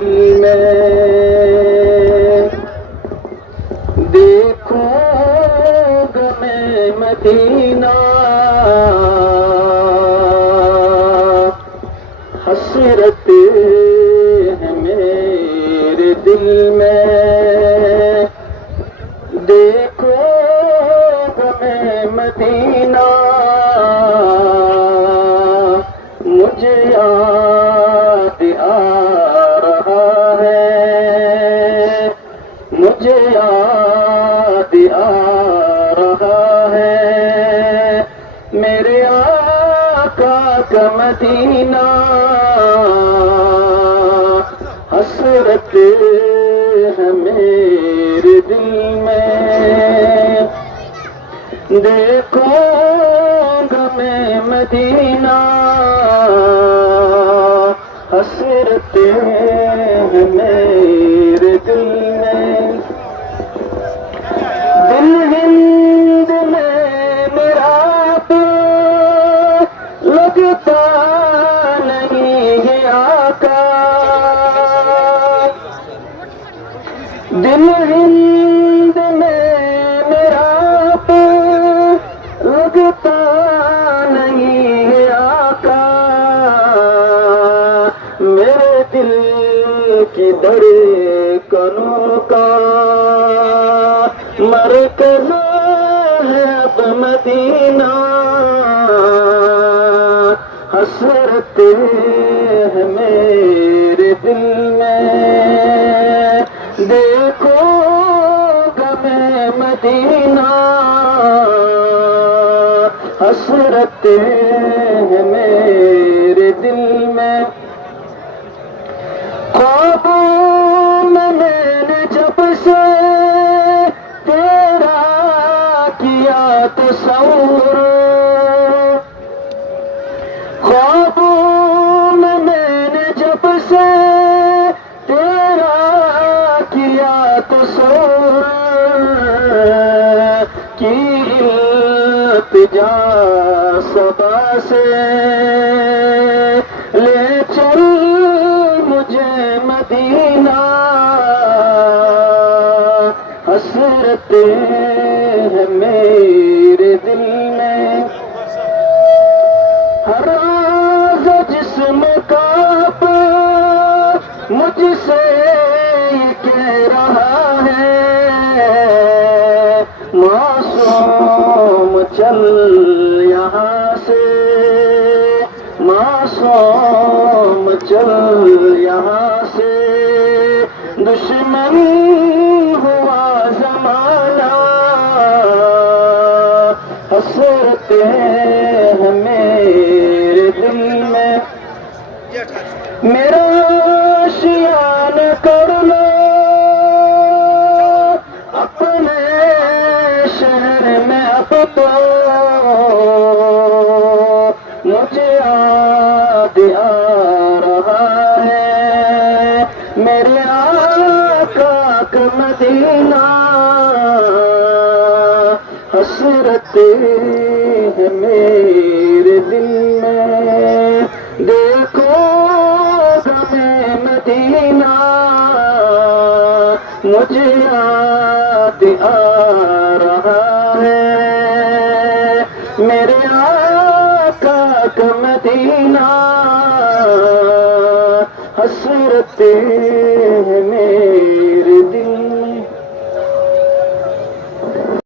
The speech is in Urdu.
دل میں دیکھوں گا میں مدینہ حسرت ہے میرے دل میں دیکھوں گا میں مدینہ مجھے یاد آ رہا ہے مجھے یاد آ رہا ہے میرے آقا کا مدینہ حسرت ہے میرے دل میں دیکھوں گا میں مدینہ حسرت ہے میرے دل میں دل ہند میں میرا تو لگتا نہیں ہے آقا دل ہند میں میرا تو لگتا نہیں ہے آقا میرے دل کی دھڑکنوں کا مرکز ہے اب مدینہ حسرت ہے میرے دل میں دیکھو گا میں مدینہ حسرت ہے میرے دل میں خوابوں میں نے جب سے تیرا کیا تصور خوابوں میں نے جب سے تیرا کیا تصور کی التجا صبا سے لے چل مجھے مدینہ حسرت ہے میرے دل میں ہر راز جسم کا مجھ سے یہ کہہ رہا ہے معصوم چل یہاں سے معصوم چل یہاں سے دشمن ہوا زمانہ حسرت ہے میرے دل میں میرا آشیان کر لو اپنے شہر میں اب تو مجھے یاد آ رہا ہے میرے آقا کا مدینہ حسرت ہے میرے دل میں دیکھو گا میں مدینہ مجھے یاد آ رہا ہے میرے آقا کا مدینہ حسرت ہے میرے